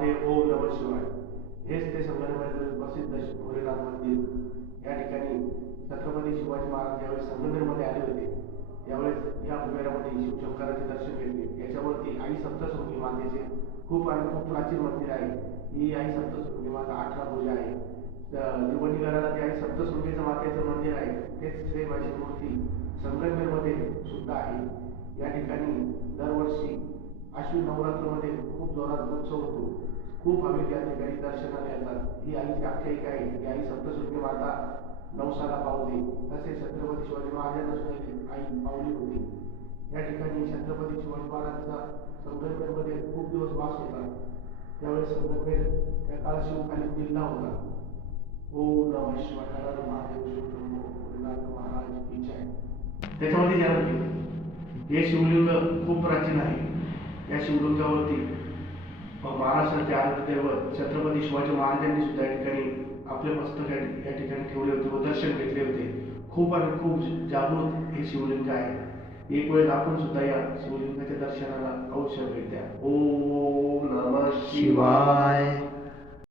महादेव ओम नमः शिवाय. हेच ते संगमनेरमधील प्रसिद्ध भोलेनाथ मंदिर. या ठिकाणी छत्रपती शिवाजी महाराज ज्यावेळेस संगमनेरमध्ये आले होते त्यावेळेस या कुबेरामध्ये शिवशंकराचे दर्शन घेतले. याच्यावरती आई सप्तशृंगी मातेचे खूप प्राचीन मंदिर आहे. ही आई सप्तशृंगी माता 18 भुजा आहे. निवडणुकीला जे आई सप्तशृंगीचं मातेचं मंदिर आहे तेच सेम अशी मूर्ती संगमनेरमध्ये सुद्धा आहे. या ठिकाणी दरवर्षी आश्विन नवरात्रमध्ये खूप जोरात उत्सव होतो. खूप भाविक या ठिकाणी दर्शनाला येतात. ही आईची आख्यायिका आहे. ही आई सप्तशृंगी माता नवसाला पावते. तसेच छत्रपती शिवाजी महाराजांना सुद्धा आई पावली होती. या ठिकाणी छत्रपती शिवाजी महाराजांचा संगमनेरमध्ये खूप दिवस वास होता. त्यावेळेस संगमनेर त्या काळात शिवकालीन जिल्हा होता. ओम नमः शिवाय. हर हर महादेव. शिवशंभो भोलेनाथ महाराज की जय. त्याच्यामध्ये ज्यामध्ये हे शिवलिंग खूप प्राचीन आहे. या शिवलिंगावरती महाराष्ट्राचे आराध्य दैवत छत्रपती शिवाजी महाराजांनी सुद्धा या ठिकाणी आपले मस्तक या ठिकाणी ठेवले होते व दर्शन घेतले होते. खूप आणि खूप जागृत हे शिवलिंग आहे. एक वेळेस आपण सुद्धा या शिवलिंगाच्या दर्शनाला अवश्य भेट द्या. ओम नमः शिवाय.